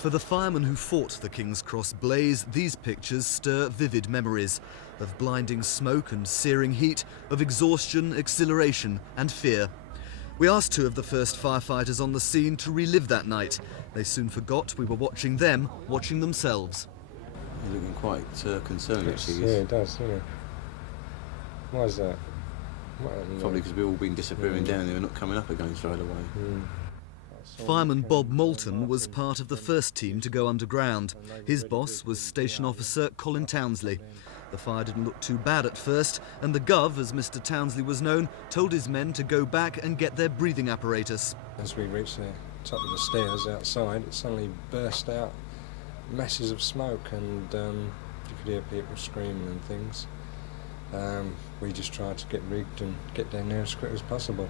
For the firemen who fought the King's Cross blaze, these pictures stir vivid memories of blinding smoke and searing heat, of exhaustion, exhilaration and fear. We asked two of the first firefighters on the scene to relive that night. They soon forgot we were watching them, watching themselves. You're looking quite concerned, actually. Yeah, it does, doesn't it? Why is that? Probably because we've all been disappearing down there and not coming up again straight away. Fireman Bob Moulton was part of the first team to go underground. His boss was Station Officer Colin Townsley. The fire didn't look too bad at first, and the Gov, as Mr Townsley was known, told his men to go back and get their breathing apparatus. As we reached the top of the stairs outside, it suddenly burst out masses of smoke, and you could hear people screaming and things. We just tried to get rigged and get down there as quick as possible.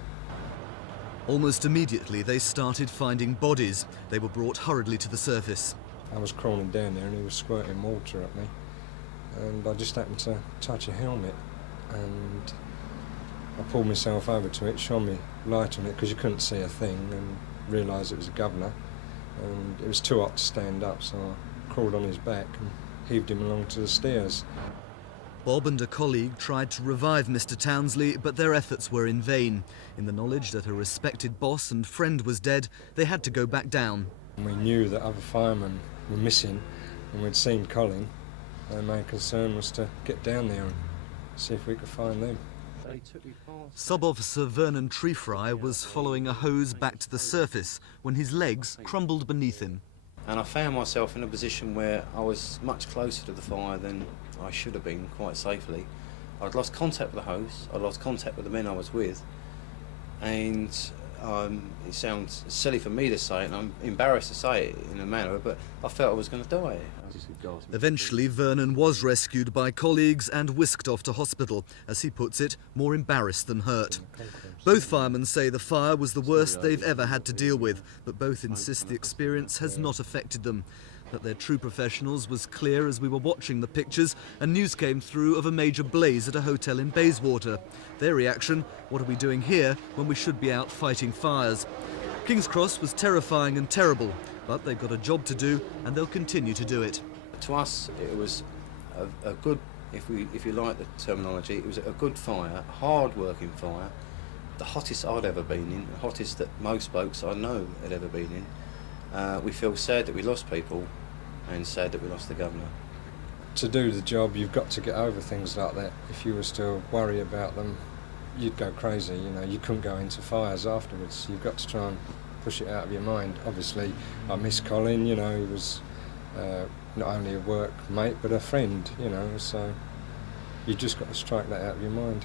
Almost immediately they started finding bodies. They were brought hurriedly to the surface. I was crawling down there and he was squirting water at me, and I just happened to touch a helmet, and I pulled myself over to it, shone me light on it because you couldn't see a thing, and realised it was a governor, and it was too hot to stand up, so I crawled on his back and heaved him along to the stairs. Bob and a colleague tried to revive Mr Townsley, but their efforts were in vain. In the knowledge that a respected boss and friend was dead, they had to go back down. We knew that other firemen were missing, and we'd seen Colin. Our main concern was to get down there and see if we could find them. Sub-Officer Vernon Treefry was following a hose back to the surface when his legs crumbled beneath him. And I found myself in a position where I was much closer to the fire than I should have been, quite safely. I'd lost contact with the hose, I'd lost contact with the men I was with, and it sounds silly for me to say it, and I'm embarrassed to say it in a manner, but I felt I was going to die. Eventually, Vernon was rescued by colleagues and whisked off to hospital, as he puts it, more embarrassed than hurt. Both firemen say the fire was the worst they've ever had to deal with, but both insist the experience has not affected them. That they're true professionals was clear as we were watching the pictures, and news came through of a major blaze at a hotel in Bayswater. Their reaction: what are we doing here when we should be out fighting fires? King's Cross was terrifying and terrible, but they've got a job to do and they'll continue to do it. To us, it was a good, if you like the terminology, it was a good fire, a hard-working fire, the hottest I'd ever been in, the hottest that most blokes I know had ever been in. We feel sad that we lost people, and sad that we lost the governor. To do the job, you've got to get over things like that. If you were still worry about them, you'd go crazy. You know, you couldn't go into fires afterwards. You've got to try and push it out of your mind. Obviously, I miss Colin. You know, he was not only a work mate but a friend. You know, so you just got to strike that out of your mind.